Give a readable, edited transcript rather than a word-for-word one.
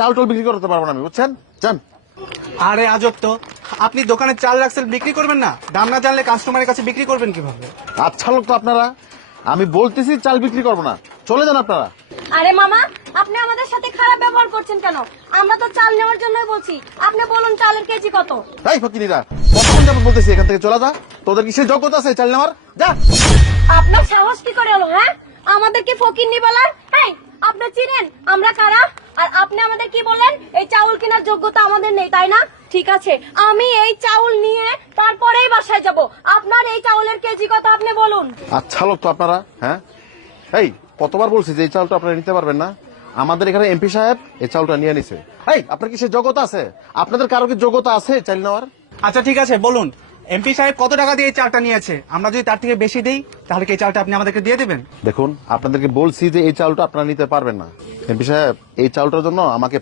চাল টাল বিক্রি করতে পারবো না আমি, বুঝছেন? যান। আরে আজব তো, আপনি দোকানে চাল রাখছেন, বিক্রি করবেন না? দাম না জানলে কাস্টমারের কাছে বিক্রি করবেন কিভাবে? আচ্ছা লোক তো আপনারা, আমি বলতেছি চাল বিক্রি করবো না, চলে যান আপনারা। আরে মামা, আপনি আমাদের সাথে খারাপ ব্যবহার করছেন কেন? আমরা তো চাল নেওয়ার জন্যই বলছি। আপনি বলুন চালের কেজি কত? এই ফকিনিরা, কতক্ষণ যাবত বলতেছি এখান থেকে চলে যা, তোদের কিসের যোগ্যতা আছে চাল নেওয়ার? যা। আপনার সাহস কি করে হলো? হ্যাঁ, আমাদের কি ফকিন্নি বলার? এই, আপনি চিনেন আমরা কারা? আর আপনি আমাদের কি বললেন? এই চাউল কেনার যোগ্যতা আমাদের নেই, তাই না? ঠিক আছে, আমি এই চাউল নিয়ে তারপরেই বাসায় যাব। আপনার এই চাউলের কেজি কত আপনি বলুন। আচ্ছা লোক তো আপনারা, হ্যাঁ? এই কতবার বলছি যে এই চালটা আপনারা নিতে পারবেন না? আমাদের এখানে এমপি সাহেব এই চালটা নিয়ে নিছে। এই আপনার কি সে যোগ্যতা আছে? আপনাদের কারো কি যোগ্যতা আছে চাল নেওয়ার? আচ্ছা ঠিক আছে, বলুন এমপি সাহেব কত টাকা দিয়ে এই চালটা নিয়েছে? আমরা যদি তার থেকে বেশি দেই তাহলে কি এই চালটা আপনি আমাদেরকে দিয়ে দেবেন? দেখুন আপনাদেরকে বলছি যে এই চালটা আপনারা নিতে পারবেন না। এমপি সাহেব এই চালটার জন্য আমাকে